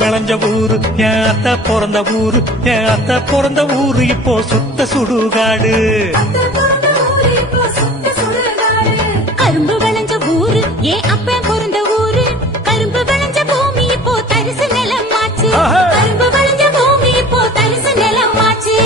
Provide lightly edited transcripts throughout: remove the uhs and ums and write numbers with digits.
விளைஞ்ச ஊரு என் அத்தை பிறந்த ஊரு, என் அத்தை பிறந்த ஊரு இப்போ சுத்த சுடுகாடு. கரும்பு விளைஞ்ச ஊரு என் அப்ப பிறந்த ஊரு, கரும்பு விளைஞ்ச பூமி இப்போ தரிசு நிலமாச்சு, கரும்பு விளைஞ்ச பூமி இப்போ தரிசு நிலமாச்சு.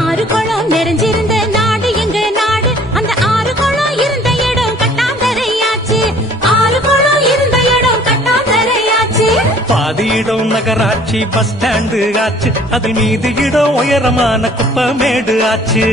ஆறு குளம் நிறைஞ்சிருந்த நாடு எங்க நாடு, அந்த ஆறு குளம் இருந்த இடம் கட்டாந்தரையாச்சு, ஆறு குளம் இருந்த இடம் கட்டாந்தரையாச்சு. பாதி இடம் நகராட்சி பஸ் ஸ்டாண்டு ஆச்சு, அதில் மீதி இடம் உயரமான குப்பமேடு ஆச்சு.